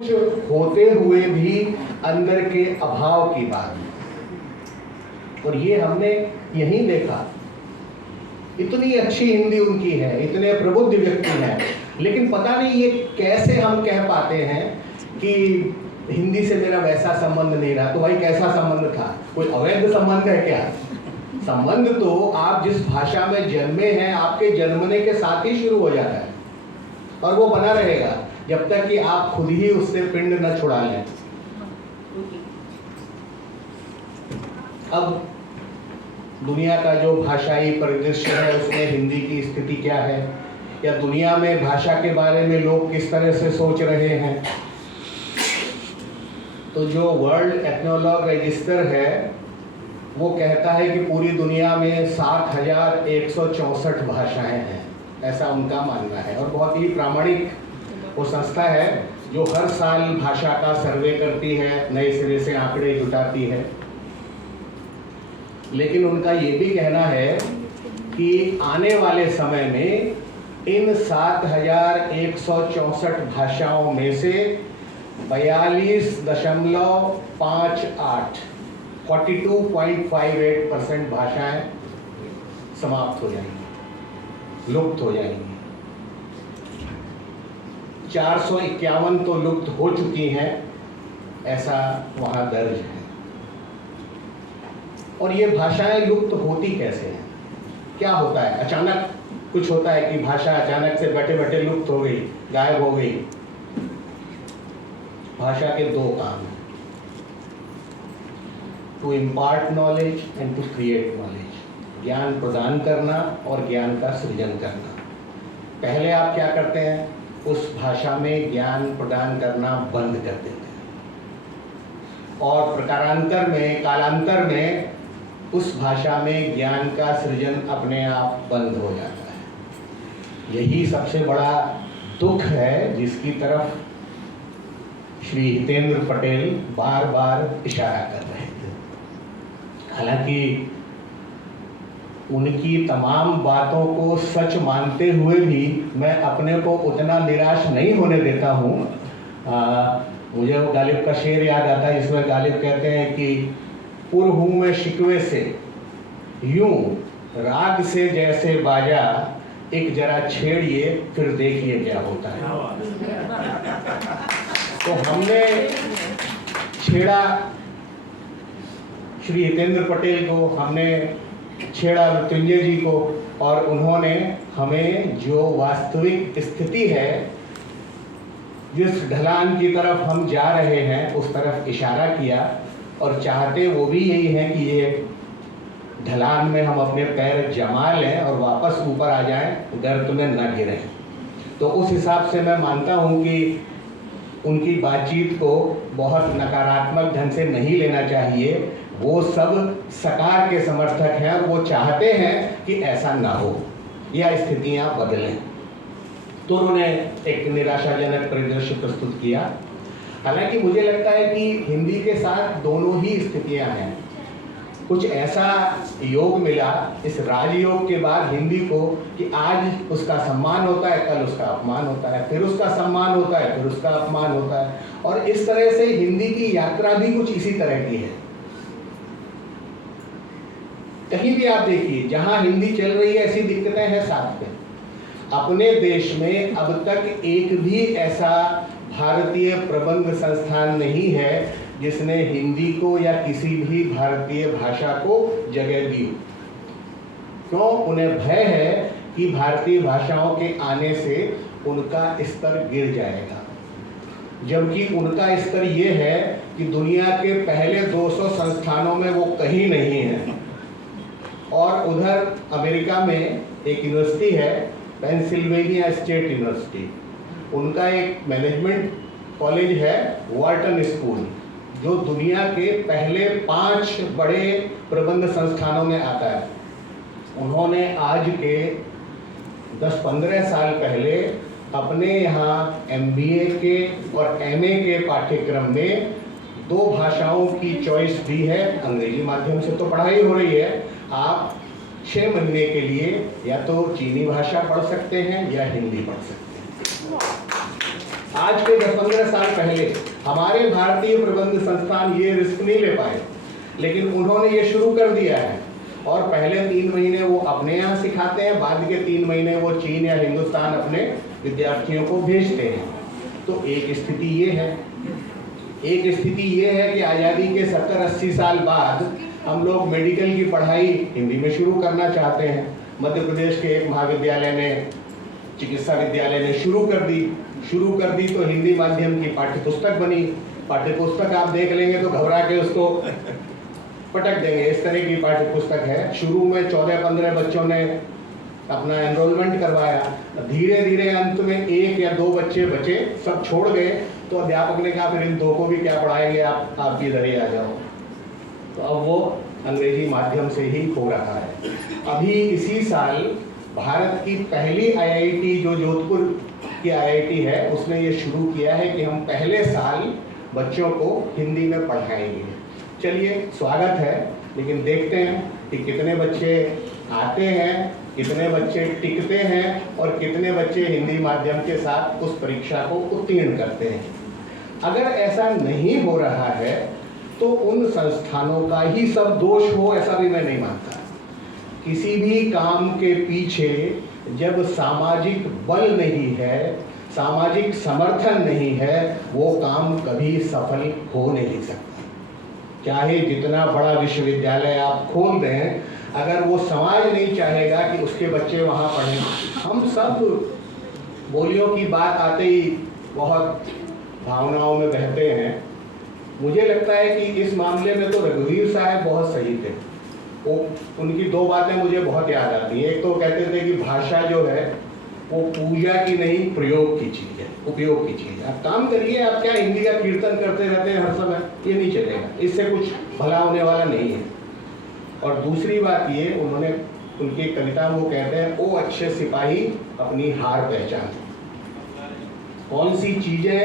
होते हुए भी अंदर के अभाव की बात, और ये हमने यहीं देखा। इतनी अच्छी हिंदी उनकी है, इतने प्रबुद्ध व्यक्ति हैं, लेकिन पता नहीं ये कैसे हम कह पाते हैं कि हिंदी से मेरा वैसा संबंध नहीं रहा। तो भाई कैसा संबंध था? कोई अवैध संबंध है क्या? संबंध तो आप जिस भाषा में जन्मे हैं, आपके जन्मने के साथ ही शुरू हो जाता है और वो बना रहेगा जब तक कि आप खुद ही उससे पिंड न छुड़ा लें। अब दुनिया का जो भाषाई परिदृश्य है उसमें हिंदी की स्थिति क्या है, या दुनिया में भाषा के बारे में लोग किस तरह से सोच रहे हैं। तो जो वर्ल्ड एथनोलॉग रजिस्टर है वो कहता है कि पूरी दुनिया में 7,164 भाषाएं हैं, ऐसा उनका मानना है। और बहुत ही प्रामाणिक वो संस्था है जो हर साल भाषा का सर्वे करती है, नए सिरे से आंकड़े जुटाती है। लेकिन उनका ये भी कहना है कि आने वाले समय में इन 7,164 भाषाओं में से 42.58% भाषाएं समाप्त हो जाएंगी, लुप्त हो जाएंगी। 451 तो लुप्त हो चुकी हैं, ऐसा वहाँ दर्ज है। और ये भाषाएं लुप्त होती कैसे हैं? क्या होता है? अचानक कुछ होता है कि भाषा अचानक से बैठे बैठे लुप्त हो गई, गायब हो गई। भाषा के दो काम हैं, to impart knowledge and to create knowledge. ज्ञान प्रदान करना और ज्ञान का सृजन करना। पहले आप क्या करते हैं? उस भाषा में ज्ञान प्रदान करना बंद कर देते हैं, और प्रकारांतर में, कालांतर में उस भाषा में ज्ञान का सृजन अपने आप बंद हो जाता है। यही सबसे बड़ा दुख है जिसकी तरफ श्री हितेंद्र पटेल बार बार इशारा कर रहे थे। हालांकि उनकी तमाम बातों को सच मानते हुए भी मैं अपने को उतना निराश नहीं होने देता हूँ। मुझे वो गालिब का शेर याद आता है जिसमें गालिब कहते हैं कि पुर हूँ मैं शिकवे से, यूं राग से जैसे बाजा, एक जरा छेड़िए फिर देखिए क्या होता है। तो हमने छेड़ा श्री हितेंद्र पटेल को, हमने छेड़ा मृत्युंजय जी को, और उन्होंने हमें जो वास्तविक स्थिति है, जिस ढलान की तरफ हम जा रहे हैं उस तरफ इशारा किया, और चाहते वो भी यही है कि ये ढलान में हम अपने पैर जमा लें और वापस ऊपर आ जाएं, गर्त में न गिरें। तो उस हिसाब से मैं मानता हूँ कि उनकी बातचीत को बहुत नकारात्मक ढंग से नहीं लेना चाहिए। वो सब सकार के समर्थक हैं और वो चाहते हैं कि ऐसा ना हो या स्थितियां बदलें। तो उन्होंने एक निराशाजनक परिदृश्य प्रस्तुत किया। हालांकि मुझे लगता है कि हिंदी के साथ दोनों ही स्थितियां हैं। कुछ ऐसा योग मिला इस राजयोग के बाद हिंदी को कि आज उसका सम्मान होता है, कल उसका अपमान होता है, फिर उसका सम्मान होता है, फिर उसका अपमान होता है। और इस तरह से हिंदी की यात्रा भी कुछ इसी तरह की है। कहीं भी आप देखिए जहां हिंदी चल रही है ऐसी दिक्कतें हैं साथ में। अपने देश में अब तक एक भी ऐसा भारतीय प्रबंध संस्थान नहीं है जिसने हिंदी को या किसी भी भारतीय भाषा को जगह दी। क्यों? उन्हें भय है कि भारतीय भाषाओं के आने से उनका स्तर गिर जाएगा, जबकि उनका स्तर ये है कि दुनिया के पहले 200 संस्थानों में वो कहीं नहीं है। और उधर अमेरिका में एक यूनिवर्सिटी है, पेंसिल्वेनिया स्टेट यूनिवर्सिटी, उनका एक मैनेजमेंट कॉलेज है, वार्टन स्कूल, जो दुनिया के पहले 5 बड़े प्रबंध संस्थानों में आता है। उन्होंने आज के 10-15 साल पहले अपने यहाँ MBA के और MA के पाठ्यक्रम में 2 भाषाओं की चॉइस दी है। अंग्रेजी माध्यम से तो पढ़ाई हो रही है, आप 6 महीने के लिए या तो चीनी भाषा पढ़ सकते हैं या हिंदी पढ़ सकते हैं। आज के 10-15 साल पहले हमारे भारतीय प्रबंध संस्थान ये रिस्क नहीं ले पाए, लेकिन उन्होंने ये शुरू कर दिया है और पहले 3 महीने वो अपने यहाँ सिखाते हैं, बाद के 3 महीने वो चीन या हिंदुस्तान अपने विद्यार्थियों को भेजते हैं। तो एक स्थिति ये है, एक स्थिति ये है कि आज़ादी के 70-80 साल बाद हम लोग मेडिकल की पढ़ाई हिंदी में शुरू करना चाहते हैं। मध्य प्रदेश के एक महाविद्यालय ने, चिकित्सा विद्यालय ने शुरू कर दी तो हिंदी माध्यम की पाठ्यपुस्तक बनी। पाठ्यपुस्तक आप देख लेंगे तो घबरा के उसको पटक देंगे, इस तरह की पाठ्यपुस्तक है। शुरू में 14-15 बच्चों ने अपना एनरोलमेंट करवाया, धीरे धीरे अंत में 1 या 2 बच्चे बचे, सब छोड़ गए। तो अध्यापक ने कहा फिर इन 2 को भी क्या पढ़ाएंगे, आप भी इधर ही आ जाओ। तो अब वो अंग्रेजी माध्यम से ही हो रहा है। अभी इसी साल भारत की पहली IIT जो जोधपुर की IIT है, उसने ये शुरू किया है कि हम पहले साल बच्चों को हिंदी में पढ़ाएंगे। चलिए स्वागत है, लेकिन देखते हैं कि कितने बच्चे आते हैं, कितने बच्चे टिकते हैं और कितने बच्चे हिंदी माध्यम के साथ उस परीक्षा को उत्तीर्ण करते हैं। अगर ऐसा नहीं हो रहा है तो उन संस्थानों का ही सब दोष हो, ऐसा भी मैं नहीं मानता। किसी भी काम के पीछे जब सामाजिक बल नहीं है, सामाजिक समर्थन नहीं है, वो काम कभी सफल हो नहीं सकता। चाहे जितना बड़ा विश्वविद्यालय आप खोल दें, अगर वो समाज नहीं चाहेगा कि उसके बच्चे वहाँ पढ़ें। हम सब बोलियों की बात आते ही बहुत भावनाओं में बहते हैं। मुझे लगता है कि इस मामले में तो रघुवीर साहब बहुत सही थे। वो उनकी 2 बातें मुझे बहुत याद आती हैं। एक तो कहते थे कि भाषा जो है वो पूजा की नहीं, प्रयोग की चीज़ है, उपयोग की चीज़ है। आप काम करिए, आप क्या हिंदी का कीर्तन करते रहते हैं हर समय, ये नहीं चलेगा, इससे कुछ भला होने वाला नहीं है। और दूसरी बात ये, उन्होंने उनकी कविता में वो कहते हैं, ओ अच्छे सिपाही अपनी हार पहचान। कौन सी चीज़ें